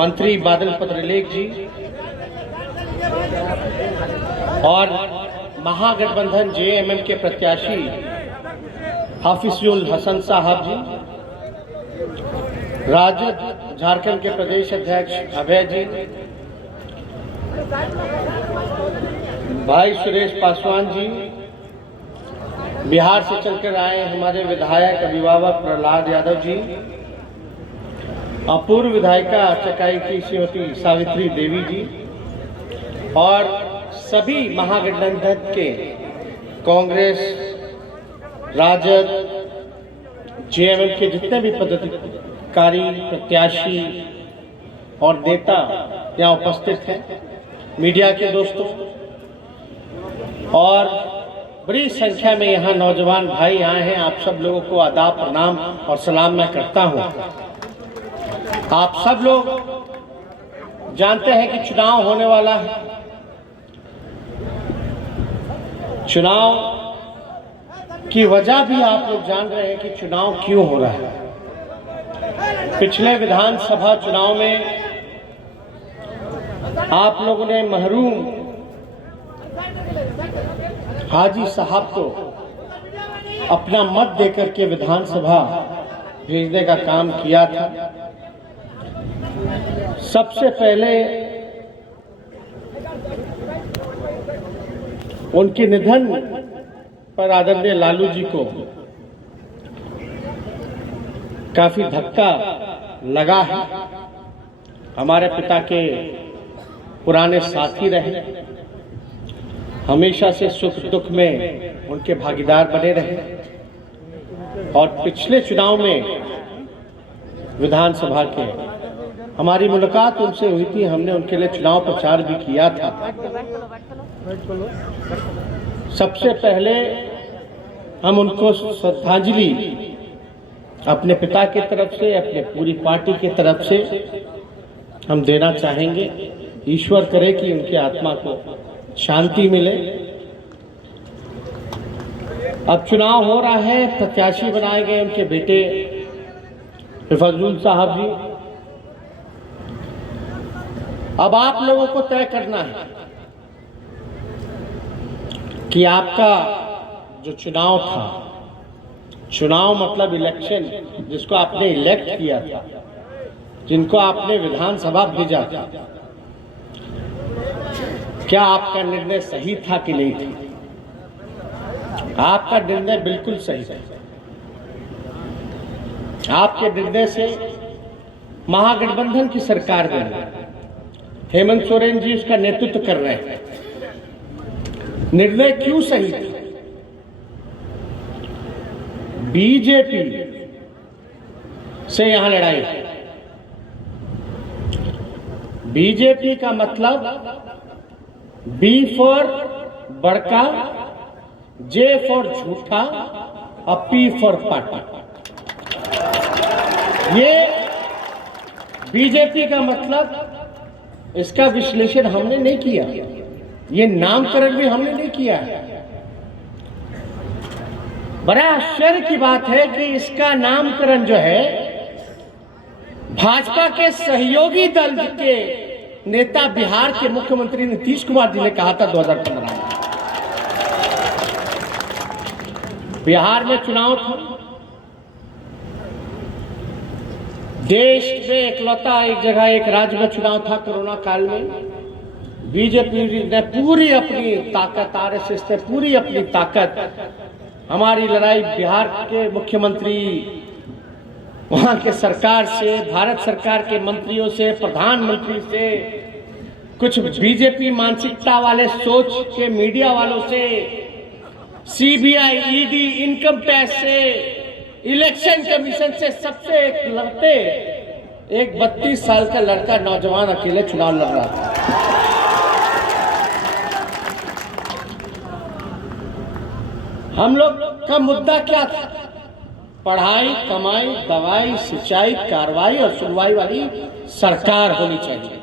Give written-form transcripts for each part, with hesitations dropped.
मंत्री बादल पत्रलेख जी और महागठबंधन जेएमएम के प्रत्याशी हाफिजुल हसन साहब जी, राजद झारखंड के प्रदेश अध्यक्ष अभय जी, भाई सुरेश पासवान जी, बिहार से चलकर आए हमारे विधायक अभिभावक प्रहलाद यादव जी, अपूर्व विधायिका चकाई की श्रीमती सावित्री देवी जी और सभी महागठबंधन के कांग्रेस, राजद, जेएमएम के जितने भी पदाधिकारी, प्रत्याशी और नेता यहाँ उपस्थित हैं, मीडिया के दोस्तों और बड़ी संख्या में यहाँ नौजवान भाई आए हैं, आप सब लोगों को आदाब, प्रणाम और सलाम मैं करता हूँ। आप सब लोग जानते हैं कि चुनाव होने वाला है। चुनाव की वजह भी आप लोग जान रहे हैं कि चुनाव क्यों हो रहा है। पिछले विधानसभा चुनाव में आप लोगों ने महरूम हाजी साहब को अपना मत देकर के विधानसभा भेजने का काम किया था। सबसे पहले उनके निधन पर आदरणीय लालू जी को काफी धक्का लगा है। हमारे पिता के पुराने साथी रहे, हमेशा से सुख दुख में उनके भागीदार बने रहे और पिछले चुनाव में विधानसभा के हमारी मुलाकात उनसे हुई थी। हमने उनके लिए चुनाव प्रचार भी किया था। सबसे पहले हम उनको श्रद्धांजलि अपने पिता की तरफ से, अपने पूरी पार्टी की तरफ से हम देना चाहेंगे। ईश्वर करे कि उनकी आत्मा को शांति मिले। अब चुनाव हो रहा है, प्रत्याशी बनाए गए उनके बेटे हिफाजुल साहब जी। अब आप लोगों को तय करना है कि आपका जो चुनाव था, चुनाव मतलब इलेक्शन, जिसको आपने इलेक्ट किया था, जिनको आपने विधानसभा भेजा था, क्या आपका निर्णय सही था कि नहीं था? आपका निर्णय बिल्कुल सही था। आपके निर्णय से महागठबंधन की सरकार बनी। हेमंत सोरेन जी उसका नेतृत्व कर रहे हैं। निर्णय क्यों सही था? बीजेपी से यहां लड़ाई। बीजेपी का मतलब बी फॉर बड़का, जे फॉर झूठा और पी फॉर पार्टी। ये बीजेपी का मतलब, इसका विश्लेषण हमने नहीं किया, ये नामकरण भी हमने नहीं किया है। बड़ा आश्चर्य की बात है कि इसका नामकरण जो है भाजपा के सहयोगी दल के नेता बिहार के मुख्यमंत्री नीतीश कुमार जी ने कहा था 2015 में। बिहार में चुनाव था, देश में एकलौता एक जगह एक राज्य में चुनाव था कोरोना काल में। बीजेपी ने पूरी अपनी ताकत, आरएसएस ने पूरी अपनी ताकत, हमारी लड़ाई बिहार के मुख्यमंत्री, वहां के सरकार से, भारत सरकार के मंत्रियों से, प्रधानमंत्री से, कुछ बीजेपी मानसिकता वाले सोच के मीडिया वालों से, सीबीआई, ईडी, इनकम टैक्स से, इलेक्शन कमीशन से, सबसे लड़ते एक 32 साल का लड़का नौजवान अकेले चुनाव लड़ रहा था। हम लोग का मुद्दा क्या था? पढ़ाई, कमाई, दवाई, सिंचाई, कार्रवाई और सुनवाई वाली सरकार होनी चाहिए।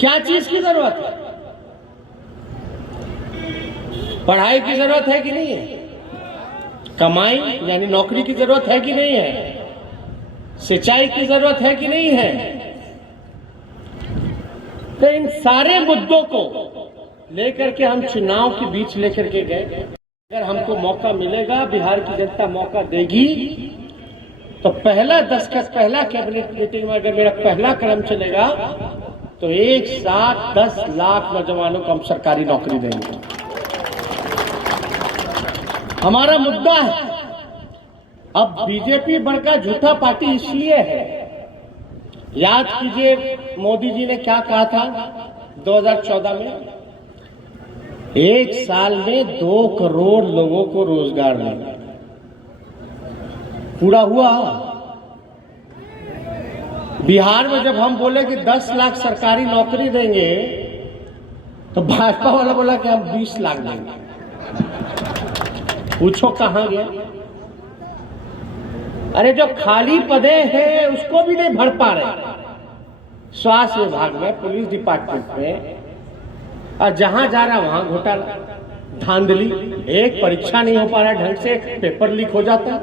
क्या चीज की जरूरत है? पढ़ाई की जरूरत है कि नहीं है? कमाई यानी नौकरी की जरूरत है कि नहीं है? सिंचाई की जरूरत है कि नहीं है? तो इन सारे मुद्दों को लेकर के हम चुनाव के बीच लेकर के गए। अगर हमको मौका मिलेगा, बिहार की जनता मौका देगी, तो पहला दस्तखत, पहला कैबिनेट मीटिंग में अगर मेरा पहला कदम चलेगा तो एक साथ 10 लाख नौजवानों को हम सरकारी नौकरी देंगे। हमारा मुद्दा है। अब बीजेपी बड़का झूठा पार्टी इसलिए है, याद कीजिए मोदी जी ने क्या कहा था 2014 में, एक साल में 2 करोड़ लोगों को रोजगार देंगे। पूरा हुआ। बिहार में जब हम बोले कि 10 लाख सरकारी नौकरी देंगे, तो भाजपा वाला बोला कि हम 20 लाख देंगे। पूछो कहां गया? अरे जो खाली पदे हैं उसको भी नहीं भर पा रहे, स्वास्थ्य विभाग में, पुलिस डिपार्टमेंट में, और जहां जा रहा वहां घोटाला, धांधली। एक परीक्षा नहीं हो पा रहा ढंग से, पेपर लीक हो जाता है।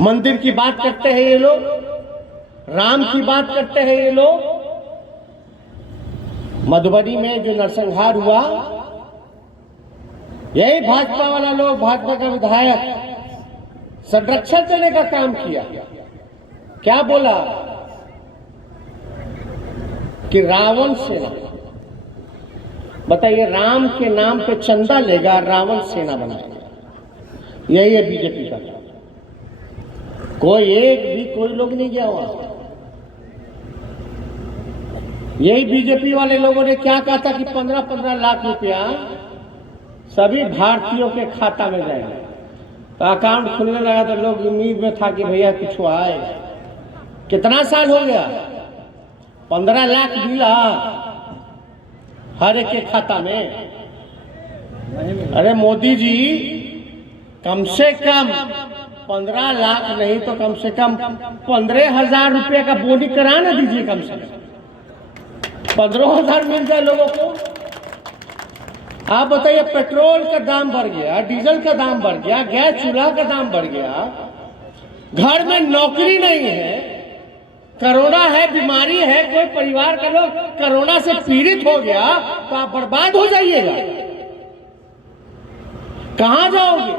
मंदिर की बात करते हैं ये लोग, राम की बात करते हैं ये लोग। मधुबनी में जो नरसंहार हुआ, यही भाजपा वाला लोग, भाजपा का विधायक संरक्षण देने का काम किया। क्या बोला कि रावण सेना, बताइए, राम के नाम पे चंदा लेगा, रावण सेना बनाएगा। यही है बीजेपी का। कोई एक भी कोई लोग नहीं गया वहां। यही बीजेपी वाले लोगों ने क्या कहा था कि 15-15 लाख रुपया सभी भारतीयों के खाता में जाएगा। तो अकाउंट खुलने लगा तो लोग उम्मीद में था कि भैया कुछ आए। कितना साल हो गया? 15 लाख मिला हर एक के खाता में। अरे मोदी जी, कम से कम 15 लाख नहीं तो कम से कम 15,000 रुपये का बोनी करा ना दीजिए। कम से कम 15,000 मिल जाए लोगों को। आप बताइए, पेट्रोल का दाम बढ़ गया, डीजल का दाम बढ़ गया, गैस चूल्हा का दाम बढ़ गया, घर में नौकरी नहीं है, कोरोना है, बीमारी है, कोई परिवार का लोग कोरोना से पीड़ित हो गया तो आप बर्बाद हो जाइएगा। कहां जाओगे?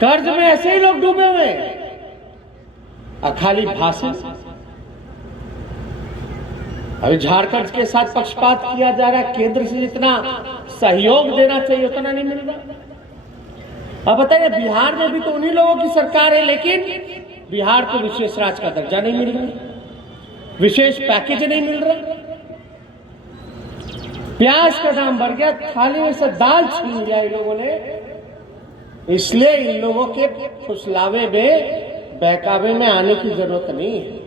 कर्ज में ऐसे ही लोग डूबे हुए हैं। खाली भाषण। अभी झारखंड के साथ पक्षपात किया जा रहा है। केंद्र से जितना सहयोग देना चाहिए उतना नहीं मिल रहा। अब बताइए, बिहार में भी तो उन्हीं लोगों की सरकार है, लेकिन बिहार को विशेष राज्य का दर्जा नहीं मिल रहा, विशेष पैकेज नहीं मिल रहा। प्याज का दाम बढ़ गया, थाली में से दाल छीन लिया इन लोगों ने। इसलिए इन लोगों के फुसलावे में, बहकावे में आने की जरूरत नहीं है।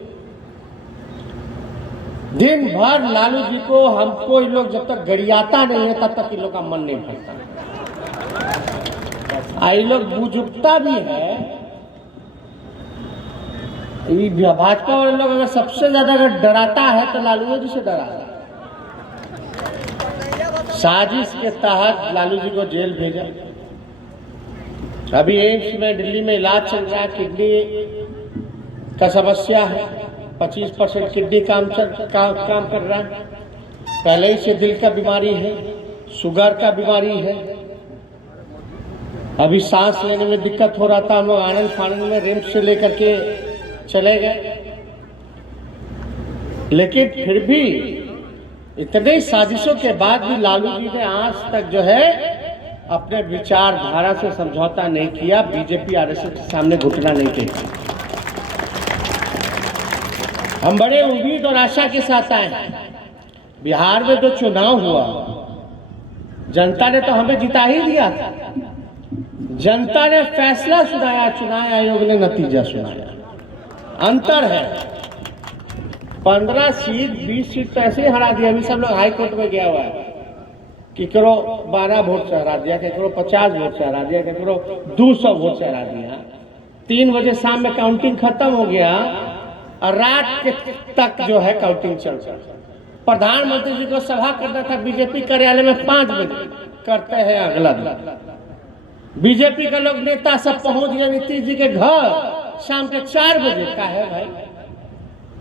दिन भर लालू जी को, हमको इन लोग जब तक गरियाता नहीं है तब तक इन लोग का मन नहीं भरता। इन लोग बुजुर्गता भी है। भाजपा वाले लोग अगर सबसे ज्यादा अगर डराता है तो लालू जी से डरा है। साजिश के तहत लालू जी को जेल भेजा। अभी एम्स में दिल्ली में इलाज चल रहा है, किडनी का समस्या है, 25% किडनी काम कर रहा है। पहले ही से दिल का बीमारी है, शुगर का बीमारी है। अभी सांस लेने में दिक्कत हो रहा था। हम लोग आनंद फानंद में रिम्स से लेकर के चले गए, लेकिन फिर भी इतने साजिशों के बाद भी लालू जी ने आज तक जो है अपने विचारधारा से समझौता नहीं किया, बीजेपी आरएसएस के सामने घुटना नहीं टेका। हम बड़े उम्मीद और आशा के साथ आए। बिहार में जो चुनाव हुआ, जनता ने तो हमें जिता ही दिया था। जनता ने फैसला सुनाया, चुनाव आयोग ने नतीजा सुनाया। अंतर है। 15 सीट 20 सीट तो ऐसे ही हरा दिया। अभी सब लोग हाई कोर्ट में गया हुआ है कि करो 12 वोट से हरा दिया, करो 50 वोट से हरा दिया, करो 200 वोट से हरा दिया। 3 बजे शाम में काउंटिंग खत्म हो गया और रात के तक जो है काउंटिंग चल रहा है। प्रधानमंत्री जी को सभा करना था बीजेपी कार्यालय में 5 बजे, करते हैं अगला दिन। बीजेपी का लोग नेता सब पहुंच गए नीतीश जी के घर शाम के 4 बजे। का है भाई,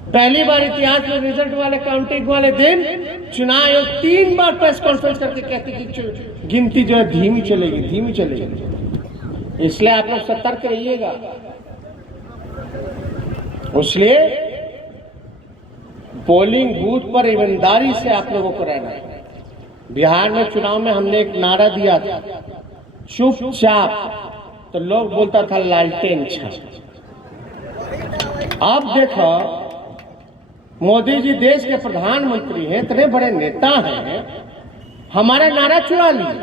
पहली बार इतिहास में रिजल्ट वाले काउंटिंग वाले दिन चुनाव आयोग 3 बार प्रेस कॉन्फ्रेंस करके कहती कि गिनती जो है धीमी चलेगी। इसलिए आप लोग सतर्क रहिएगा। इसलिए पोलिंग बूथ पर ईमानदारी से आप लोगों को रहना है। बिहार में चुनाव में हमने एक नारा दिया था, चुपचाप, तो लोग बोलता था लालटेन छाप। अब देखो, मोदी जी देश के प्रधानमंत्री हैं, इतने बड़े नेता हैं, हमारा नारा चुरा लिए।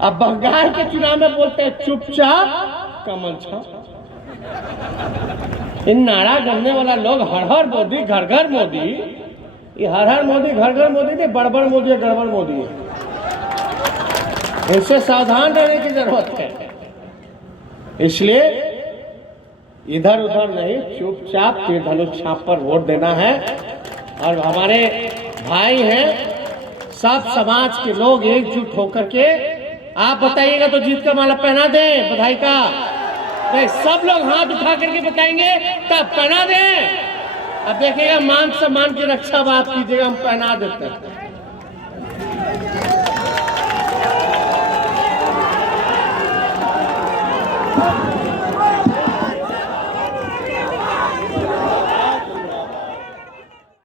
अब बंगाल के चुनाव में बोलते हैं चुपचाप कमल छाप। इन नारा गढ़ने वाला लोग हर हर मोदी घर घर मोदी, ये हर हर मोदी घर घर मोदी नहीं, बड़बड़ मोदी है, गड़बड़ मोदी है। इनसे सावधान रहने की जरूरत है। इसलिए इधर उधर नहीं, चुपचाप तीर धनुष छाप पर वोट देना है। और हमारे भाई हैं, सब समाज के लोग एकजुट होकर के, आप बताइएगा तो जीत का माला पहना दें, बधाई का। नहीं, सब लोग हाथ उठा करके बताएंगे तब पहना दें। अब देखिएगा, मान सम्मान की रक्षा बात कीजिएगा, हम पहना देते हैं।